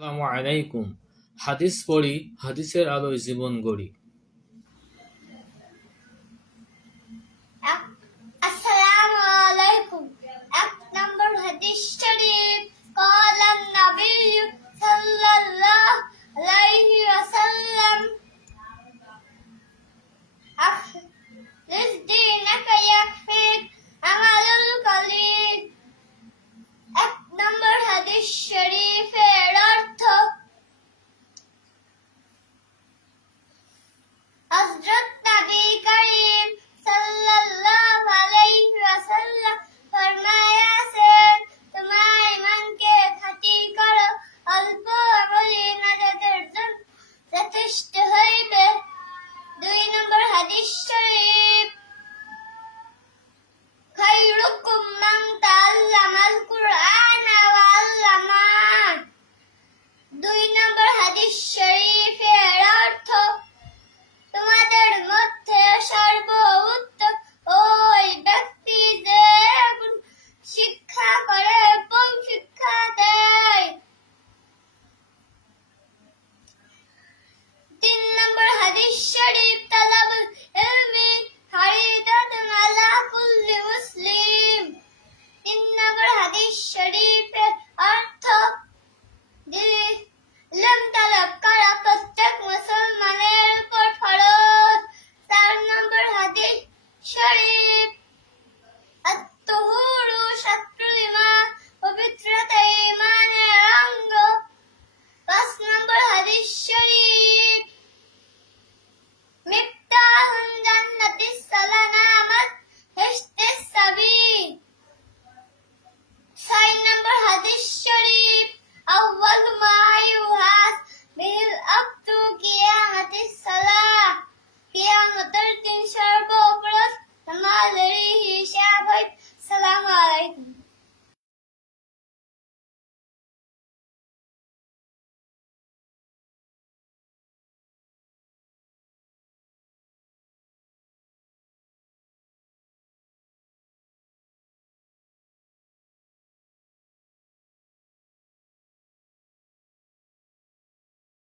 আসসালামু আলাইকুম। হাদিস পড়ি, হাদিসের আলোয় জীবন গড়ি। আসসালামু আলাইকুম। এক নম্বর হাদিস শরীফ قال النبي صلى الله عليه وسلم أخلص دينك يكفيك عمل القليل। এক নম্বর হাদিস শরীফের